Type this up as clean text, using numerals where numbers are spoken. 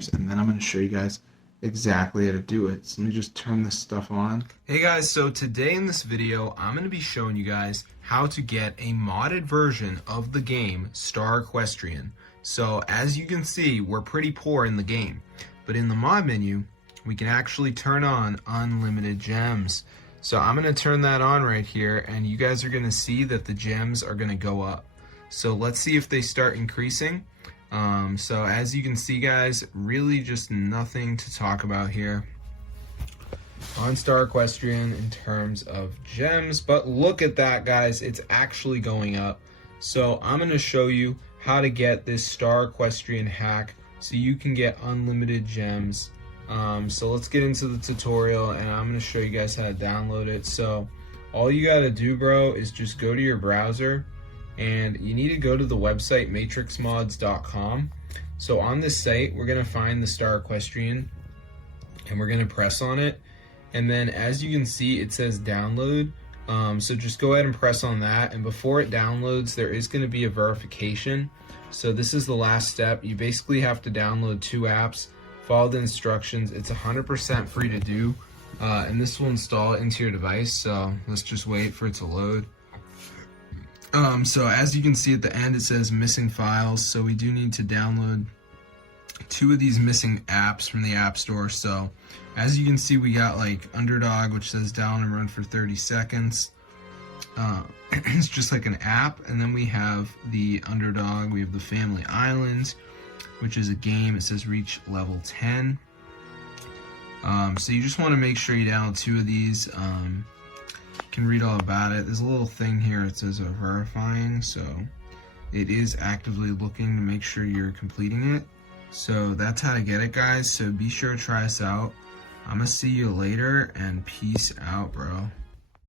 characters, and then I'm going to show you guys exactly how to do it. So let me just turn this stuff on. Hey guys, so today in this video I'm going to be showing you guys how to get a modded version of the game Star Equestrian. So as you can see, we're pretty poor in the game, but in the mod menu we can actually turn on unlimited gems. So I'm going to turn that on right here, and you guys are going to see that the gems are going to go up. So let's see if they start increasing. So as you can see guys, really just nothing to talk about here on Star Equestrian in terms of gems, but look at that guys, it's actually going up. So I'm going to show you how to get this Star Equestrian hack so you can get unlimited gems. So let's get into the tutorial, and I'm going to show you guys how to download it. So all you got to do, bro, is just go to your browser, and you need to go to the website matrixmods.com. So on this site, we're going to find the Star Equestrian, and we're going to press on it. And then as you can see, it says download. So just go ahead and press on that. And before it downloads, there is going to be a verification. So this is the last step. You basically have to download 2 apps, follow the instructions. It's 100% free to do. And this will install it into your device. So let's just wait for it to load. So as you can see at the end, it says missing files. So we do need to download 2 of these missing apps from the App Store. So as you can see, we got like Underdog, which says down and run for 30 seconds. It's just like an app. And then we have the Underdog. We have the Family Islands, which is a game. It says reach level 10. So you just want to make sure you download 2 of these. You can read all about it. There's a little thing here. It says verifying. So it is actively looking to make sure you're completing it. So that's how to get it, guys. So be sure to try us out. I'm gonna see you later, and peace out, bro.